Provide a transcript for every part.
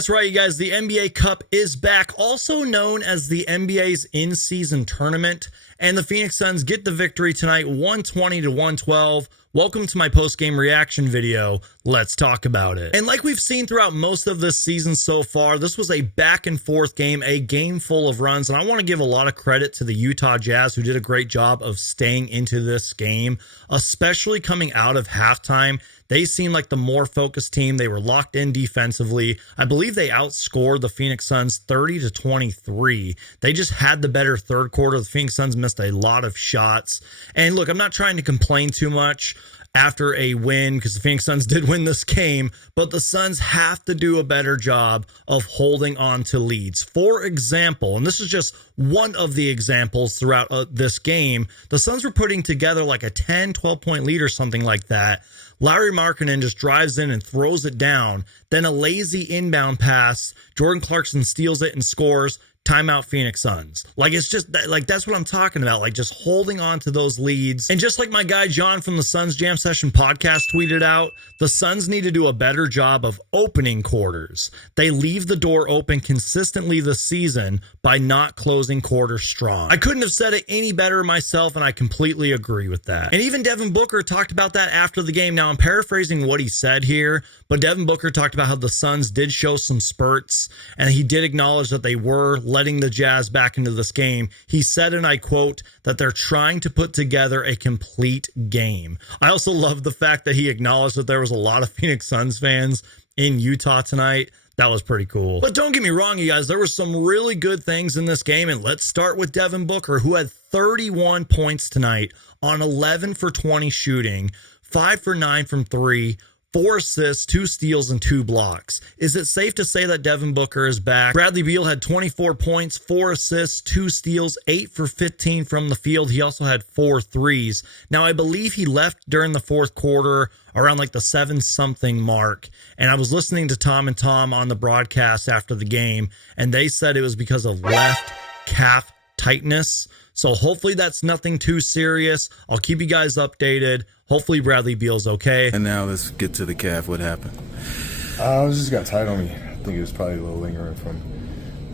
That's right, you guys. The NBA Cup is back, also known as the NBA's in-season tournament. And the Phoenix Suns get the victory tonight, 120 to 112. Welcome to my post-game reaction video. Let's talk about it. And like we've seen throughout most of this season so far, this was a back-and-forth game, a game full of runs. And I want to give a lot of credit to the Utah Jazz, who did a great job of staying into this game, especially coming out of halftime. They seemed like the more focused team. They were locked in defensively. I believe they outscored the Phoenix Suns 30 to 23. They just had the better third quarter. The Phoenix Suns missed a lot of shots. And look, I'm not trying to complain too much after a win, because the Phoenix Suns did win this game, but the Suns have to do a better job of holding on to leads. For example, and this is just one of the examples throughout this game, the Suns were putting together like a 10, 12-point lead or something like that. Lauri Markkanen just drives in and throws it down. Then a lazy inbound pass. Jordan Clarkson steals it and scores. Timeout Phoenix Suns. Like, it's just like, that's what I'm talking about. Like, just holding on to those leads. And just like my guy John from the Suns Jam Session podcast tweeted out, the Suns need to do a better job of opening quarters. They leave the door open consistently this season by not closing quarters strong. I couldn't have said it any better myself, and I completely agree with that. And even Devin Booker talked about that after the game. Now, I'm paraphrasing what he said here, but Devin Booker talked about how the Suns did show some spurts, and he did acknowledge that they were letting the Jazz back into this game. He said, and I quote, that they're trying to put together a complete game. I also love the fact that he acknowledged that there was a lot of Phoenix Suns fans in Utah tonight. That was pretty cool. But don't get me wrong, you guys, there were some really good things in this game, and let's start with Devin Booker, who had 31 points tonight on 11 for 20 shooting, 5 for 9 from 3, 4 assists, 2 steals, and 2 blocks. Is it safe to say that Devin Booker is back? Bradley Beal had 24 points, 4 assists, 2 steals, 8 for 15 from the field. He also had 4 threes. Now, I believe he left during the fourth quarter around like the 7-something mark. And I was listening to Tom and Tom on the broadcast after the game, and they said it was because of left calf tightness. So hopefully that's nothing too serious. I'll keep you guys updated. Hopefully Bradley Beal's okay. And now let's get to the calf. What happened? It just got tight on me. I think it was probably a little lingering from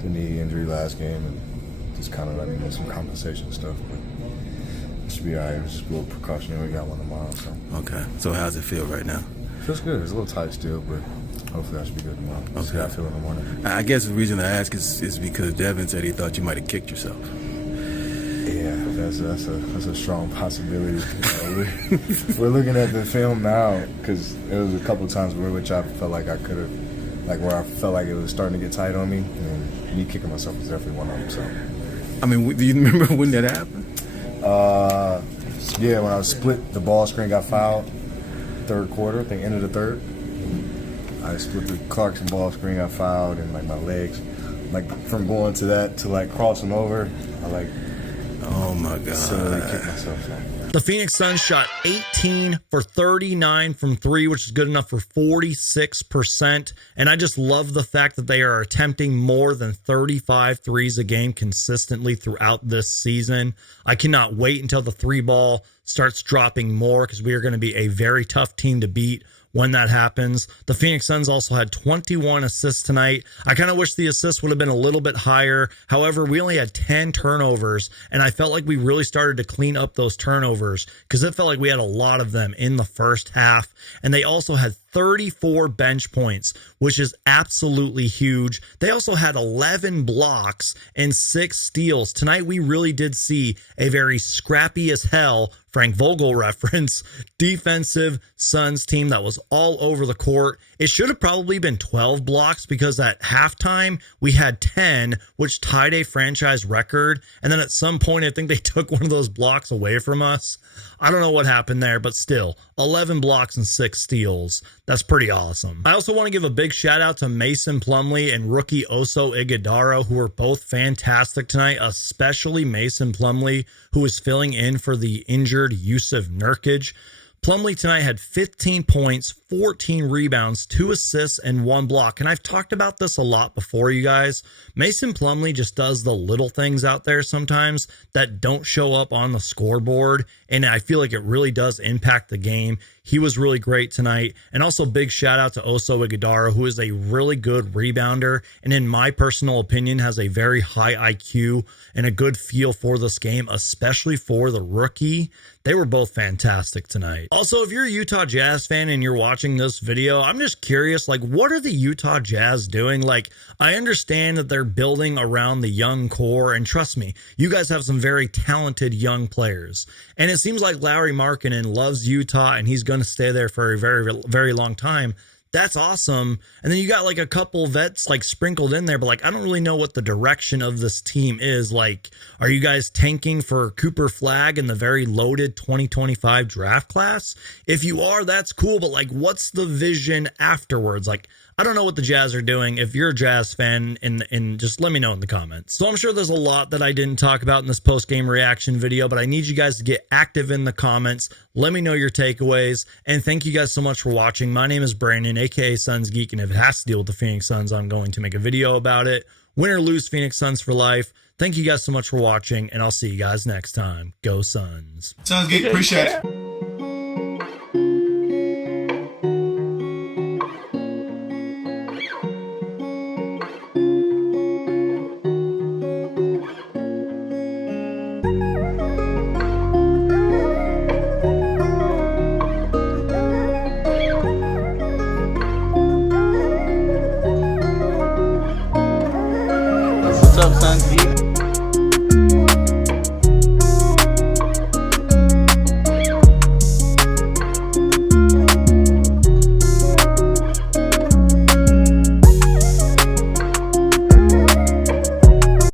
the knee injury last game, and just kind of some compensation stuff. But it should be all right. It was just a little precautionary. We got one tomorrow. So. Okay. So how's it feel right now? Feels good. It's a little tight still, but hopefully I should be good tomorrow. Okay. See how I feel in the morning. I guess the reason I ask is because Devin said he thought you might have kicked yourself. Yeah, that's a strong possibility. We're looking at the film now, because there was a couple of times which I felt like I could have, like where I felt like it was starting to get tight on me, and me kicking myself was definitely one of them. So, I mean, do you remember when that happened? Yeah, when I was split, the ball screen got fouled. Third quarter, I think end of the third. I split the Clarkson ball screen, got fouled, and like my legs, like from going to that to like crossing over, I like. Oh my God. So I kicked myself out. The Phoenix Suns shot 18 for 39 from 3, which is good enough for 46%. And I just love the fact that they are attempting more than 35 threes a game consistently throughout this season. I cannot wait until the 3-ball starts dropping more, because we are going to be a very tough team to beat when that happens. The Phoenix Suns also had 21 assists tonight. I kind of wish the assists would have been a little bit higher. However, we only had 10 turnovers, and I felt like we really started to clean up those turnovers, because it felt like we had a lot of them in the first half. And they also had 34 bench points, which is absolutely huge. They also had 11 blocks and 6 steals. Tonight, we really did see a very scrappy as hell, Frank Vogel reference, defensive Suns team that was all over the court. It should have probably been 12 blocks, because at halftime we had 10, which tied a franchise record. And then at some point, I think they took one of those blocks away from us. I don't know what happened there, but still, 11 blocks and 6 steals. That's pretty awesome. I also want to give a big shout out to Mason Plumlee and rookie Oso Ighodaro, who were both fantastic tonight, especially Mason Plumlee, who was filling in for the injured Yusuf Nurkic. Plumlee tonight had 15 points, 14 rebounds, 2 assists, and 1 block. And I've talked about this a lot before, you guys. Mason Plumlee just does the little things out there sometimes that don't show up on the scoreboard. And I feel like it really does impact the game. He was really great tonight. And also big shout out to Oso Ighodaro, who is a really good rebounder. And in my personal opinion, has a very high IQ and a good feel for this game, especially for the rookie. They were both fantastic tonight. Also, if you're a Utah Jazz fan and you're watching this video, I'm just curious, like, what are the Utah Jazz doing? Like, I understand that they're building around the young core, and trust me, you guys have some very talented young players. And it seems like Lauri Markkanen loves Utah, and he's going to stay there for a very, very long time. That's awesome. And then you got like a couple vets like sprinkled in there, but like I don't really know what the direction of this team is. Like, are you guys tanking for Cooper Flagg in the very loaded 2025 draft class? If you are, that's cool, but like what's the vision afterwards? Like, I don't know what the Jazz are doing. If you're a Jazz fan, and just let me know in the comments. So I'm sure there's a lot that I didn't talk about in this post-game reaction video, but I need you guys to get active in the comments. Let me know your takeaways, and thank you guys so much for watching. My name is Brandon, aka Suns Geek, and if it has to deal with the Phoenix Suns, I'm going to make a video about it. Win or lose, Phoenix Suns for life. Thank you guys so much for watching, and I'll see you guys next time. Go Suns. Suns Geek, appreciate it.